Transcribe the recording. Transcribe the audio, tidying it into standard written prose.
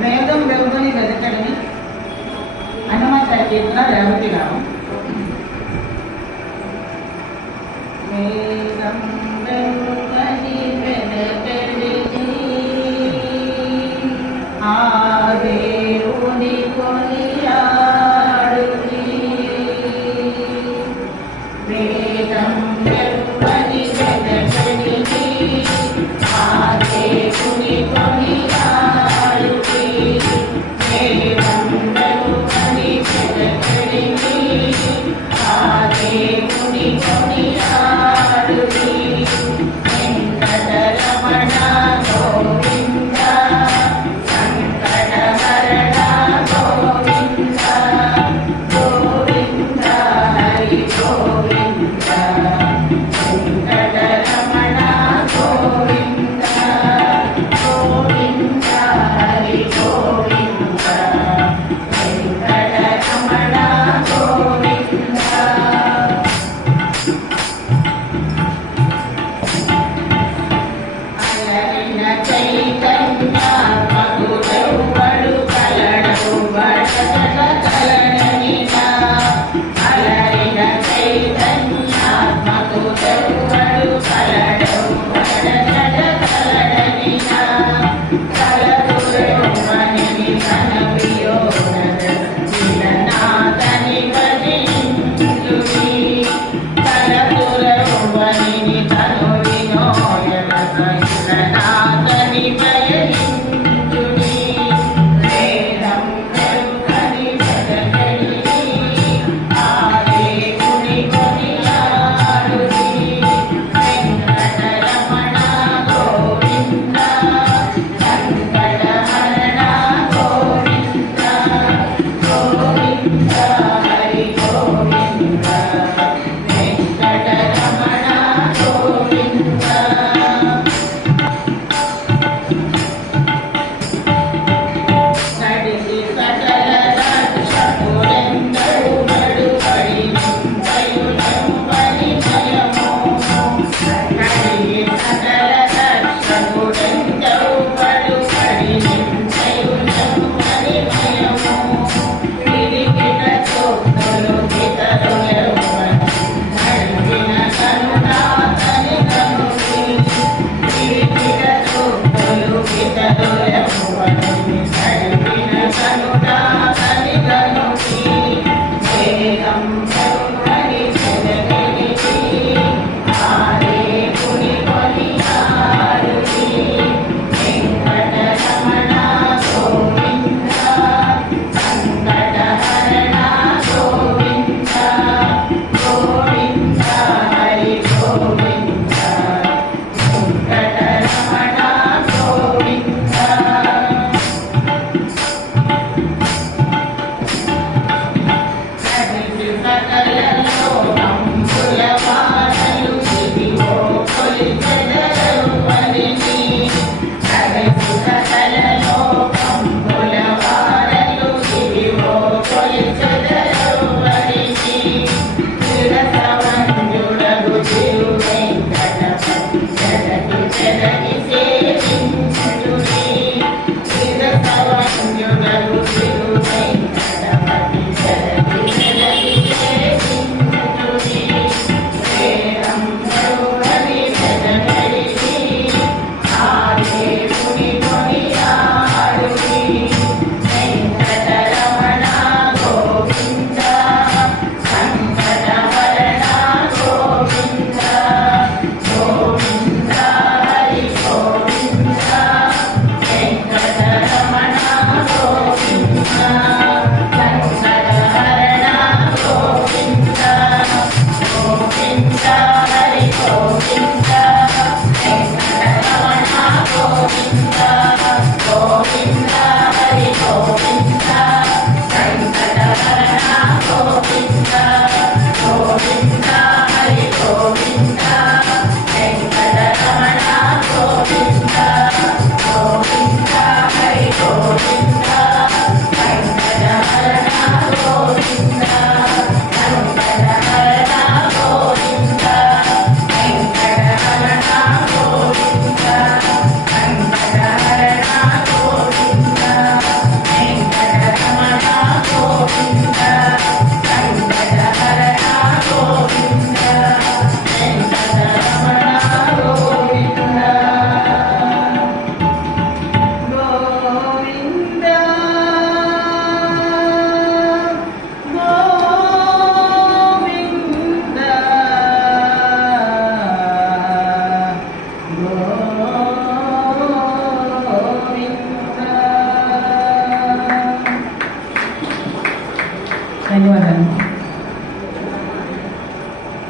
వేదం వెలుగుని వెదకడిని అన్నమాచార్య కీర్తన రేవతి రావం. వేదం వెలుగని వెదకడిని ఆ దేవుని కొనియాడుని. వేదం వెలుగని వెదకడిని ఆ దేవుని కొనియాడుని. వేదం వెలుగని వెదకడిని ఆ దేవుని కొనియాడుని. వెంకటరమణ గోవింద సంకటహరణ గోవింద గోవింద హరి గోవింద. వెంకటరమణ గోవింద గోవింద హరి గోవింద. వెంకటరమణ గోవింద. అలరిన చైతన్య మధురౌవడు కలడవు బడజల కలడనిన. అలరిన చైతన్య మధురౌవడు కలడవు బడజల కలడనిన. కలదురౌవని తన వియోగద నిలనాదని భజించుని. కలదురౌవని తను వినోయద నిలనాదని భజించుని. వేదం వెలుగని వెదకడిని ఆ దేవుని కొనియాడుని. వెంకటరమణ గోవింద సంకటహరణ గోవింద గోవింద హరి గోవింద. వెంకటరమణ గోవింద. నడిసి సకల రక్షకులెందరూ బడుపడి నిందయులెంబడి భయము. నడిసి సకల రక్షకులెందరూ బడుపడి నిందయులెంబడి భయము. విరిగిన చోట్లను ఇతరులెవ్వరు నడిపిన కరుణాతని కనుని. విరిగిన చోట్లను ఇతరులెవ్వరు నడిపిన కరుణ